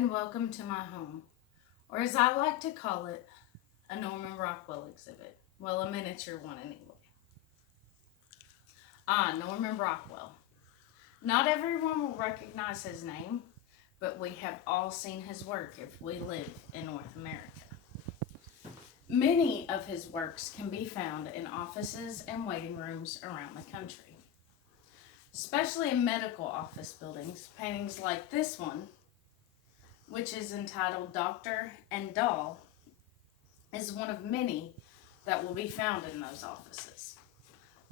and welcome to my home, or as I like to call it, a Norman Rockwell exhibit. Well, a miniature one anyway. Norman Rockwell. Not everyone will recognize his name, but we have all seen his work if we live in North America. Many of his works can be found in offices and waiting rooms around the country. Especially in medical office buildings, paintings like this one, which is entitled Doctor and Doll, is one of many that will be found in those offices.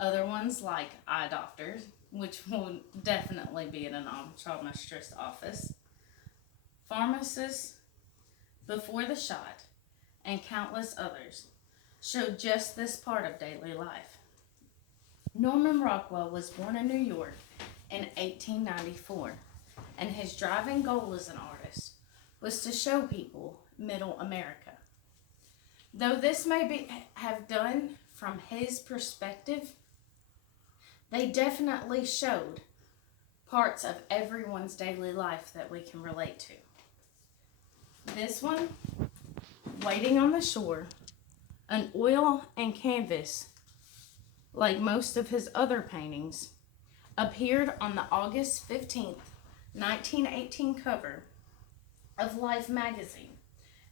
Other ones like Eye Doctors, which will definitely be in an optometrist office, Pharmacists, Before the Shot, and countless others show just this part of daily life. Norman Rockwell was born in New York in 1894, and his driving goal as an artist was to show people Middle America. Though this may have done from his perspective, they definitely showed parts of everyone's daily life that we can relate to. This one, Waiting on the Shore, an oil and canvas, like most of his other paintings, appeared on the August 15th, 1918 cover of Life magazine,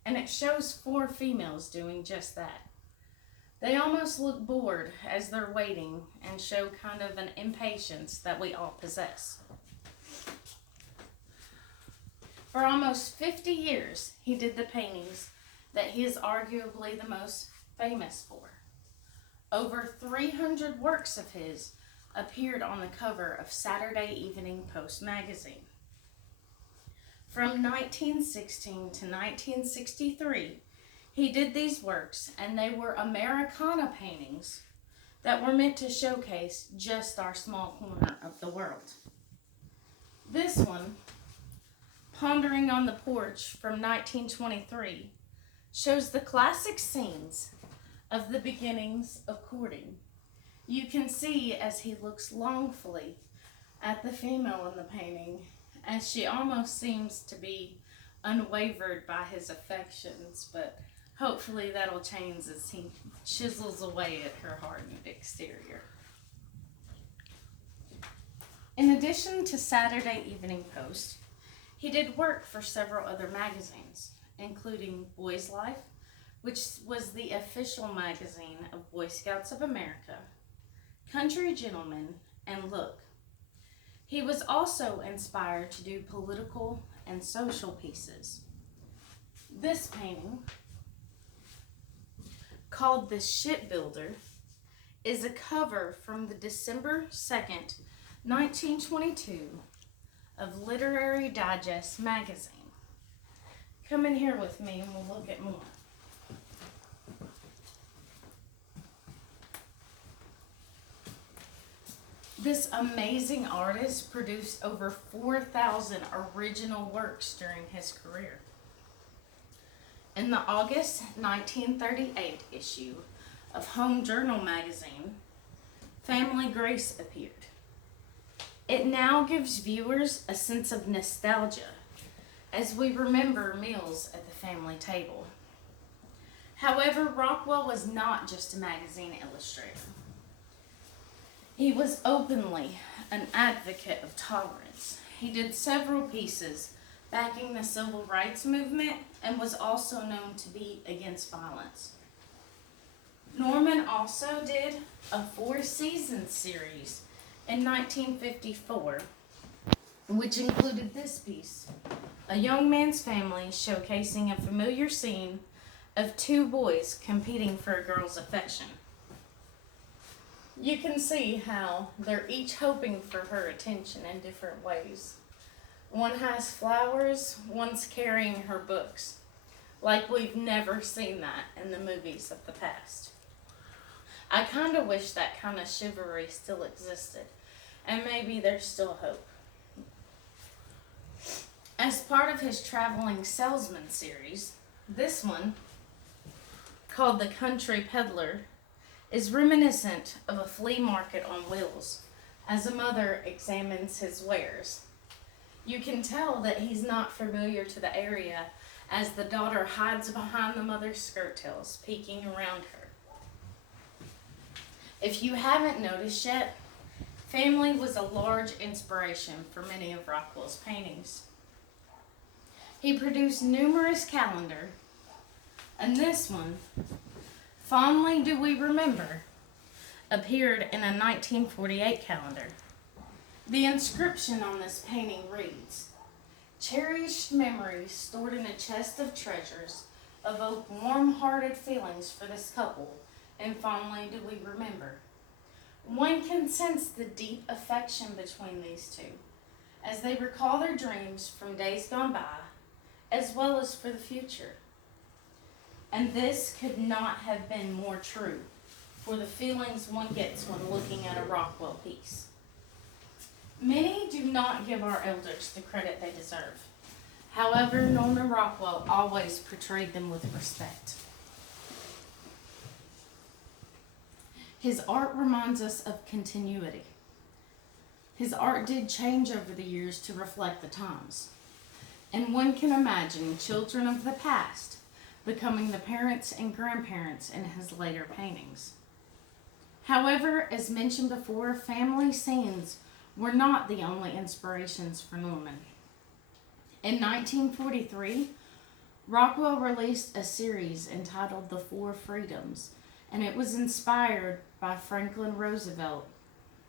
and it shows 4 females doing just that. They almost look bored as they're waiting and show kind of an impatience that we all possess. For almost 50 years, he did the paintings that he is arguably the most famous for. Over 300 works of his appeared on the cover of Saturday Evening Post magazine. From 1916 to 1963, he did these works, and they were Americana paintings that were meant to showcase just our small corner of the world. This one, Pondering on the Porch from 1923, shows the classic scenes of the beginnings of courting. You can see as he looks longfully at the female in the painting, as she almost seems to be unwavered by his affections, but hopefully that'll change as he chisels away at her hardened exterior. In addition to Saturday Evening Post, he did work for several other magazines, including Boy's Life, which was the official magazine of Boy Scouts of America, Country Gentleman, and Look. He was also inspired to do political and social pieces. This painting, called The Shipbuilder, is a cover from the December 2nd, 1922 of Literary Digest magazine. Come in here with me and we'll look at more. This amazing artist produced over 4,000 original works during his career. In the August 1938 issue of Home Journal magazine, Family Grace appeared. It now gives viewers a sense of nostalgia as we remember meals at the family table. However, Rockwell was not just a magazine illustrator. He was openly an advocate of tolerance. He did several pieces backing the civil rights movement and was also known to be against violence. Norman also did a 4-season series in 1954, which included this piece, A Young Man's Family, showcasing a familiar scene of 2 boys competing for a girl's affection. You can see how they're each hoping for her attention in different ways. One has flowers, one's carrying her books, like we've never seen that in the movies of the past. I kind of wish that kind of chivalry still existed, and maybe there's still hope. As part of his Traveling Salesman series, this one, called The Country Peddler, is reminiscent of a flea market on wheels as a mother examines his wares. You can tell that he's not familiar to the area as the daughter hides behind the mother's skirt tails, peeking around her. If you haven't noticed yet, family was a large inspiration for many of Rockwell's paintings. He produced numerous calendars, and this one, Fondly Do We Remember, appeared in a 1948 calendar. The inscription on this painting reads, "Cherished memories stored in a chest of treasures evoke warm-hearted feelings for this couple, and fondly do we remember." One can sense the deep affection between these two, as they recall their dreams from days gone by, as well as for the future. And this could not have been more true for the feelings one gets when looking at a Rockwell piece. Many do not give our elders the credit they deserve. However, Norman Rockwell always portrayed them with respect. His art reminds us of continuity. His art did change over the years to reflect the times. And one can imagine children of the past becoming the parents and grandparents in his later paintings. However, as mentioned before, family scenes were not the only inspirations for Norman. In 1943, Rockwell released a series entitled The Four Freedoms, and it was inspired by Franklin Roosevelt,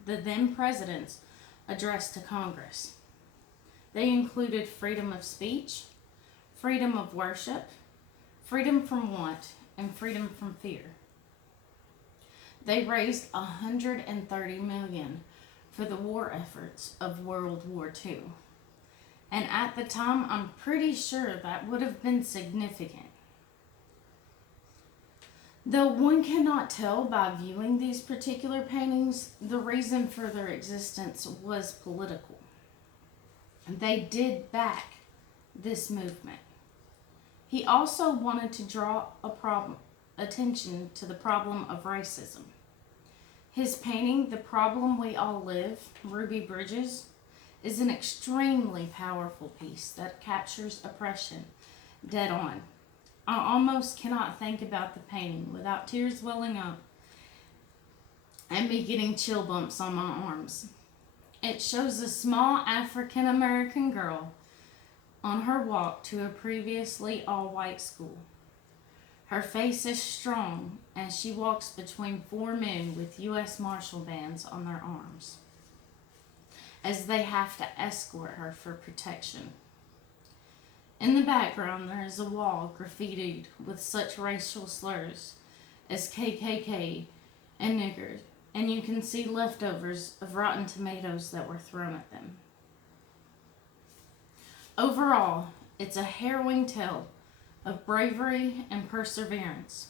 the then president's address to Congress. They included freedom of speech, freedom of worship, freedom from want, and freedom from fear. They raised $130 million for the war efforts of World War II. And at the time, I'm pretty sure that would have been significant. Though one cannot tell by viewing these particular paintings, the reason for their existence was political. They did back this movement. He also wanted to draw attention to the problem of racism. His painting, The Problem We All Live, Ruby Bridges, is an extremely powerful piece that captures oppression dead on. I almost cannot think about the painting without tears welling up and me getting chill bumps on my arms. It shows a small African American girl on her walk to a previously all-white school. Her face is strong as she walks between four men with U.S. Marshal bands on their arms, as they have to escort her for protection. In the background, there is a wall graffitied with such racial slurs as KKK and niggers, and you can see leftovers of rotten tomatoes that were thrown at them. Overall, it's a harrowing tale of bravery and perseverance,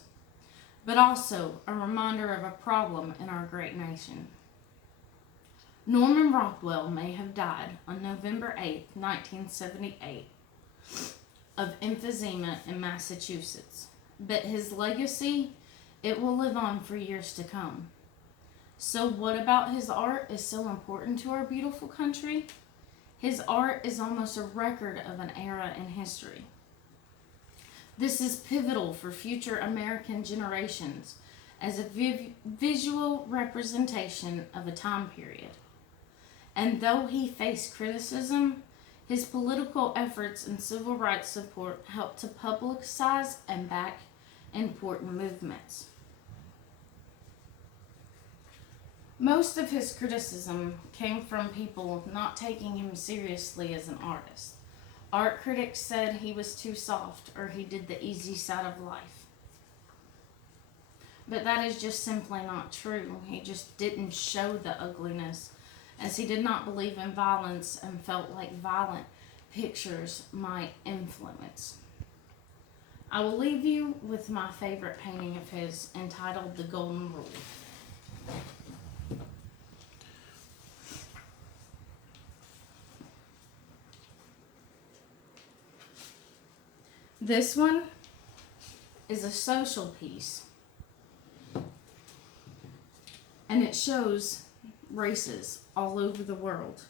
but also a reminder of a problem in our great nation. Norman Rockwell may have died on November 8, 1978, of emphysema in Massachusetts, but his legacy, it will live on for years to come. So what about his art is so important to our beautiful country? His art is almost a record of an era in history. This is pivotal for future American generations as a visual representation of a time period. And though he faced criticism, his political efforts and civil rights support helped to publicize and back important movements. Most of his criticism came from people not taking him seriously as an artist. Art critics said he was too soft or he did the easy side of life. But that is just simply not true. He just didn't show the ugliness, as he did not believe in violence and felt like violent pictures might influence. I will leave you with my favorite painting of his entitled The Golden Rule. This one is a social piece, and it shows races all over the world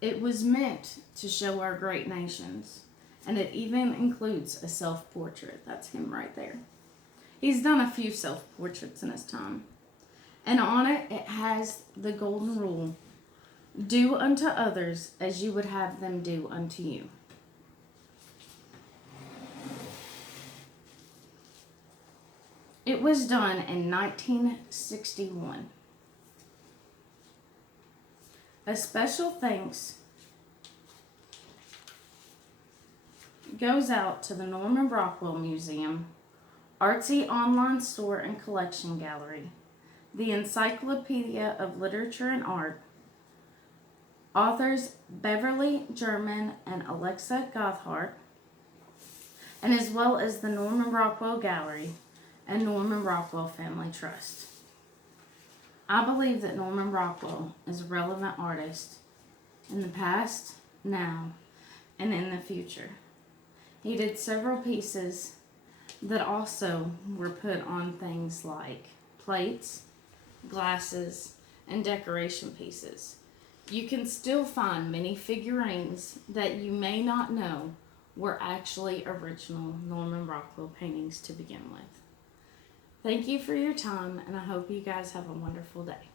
It was meant to show our great nations, and it even includes a self-portrait. That's him right there. He's done a few self-portraits in his time. And on it, it has the golden rule: do unto others as you would have them do unto you. It was done in 1961. A special thanks goes out to the Norman Rockwell Museum, Artsy Online Store and Collection Gallery, the Encyclopedia of Literature and Art, authors Beverly German and Alexa Gothard, and as well as the Norman Rockwell Gallery and Norman Rockwell Family Trust. I believe that Norman Rockwell is a relevant artist in the past, now, and in the future. He did several pieces that also were put on things like plates, glasses, and decoration pieces. You can still find many figurines that you may not know were actually original Norman Rockwell paintings to begin with. Thank you for your time, and I hope you guys have a wonderful day.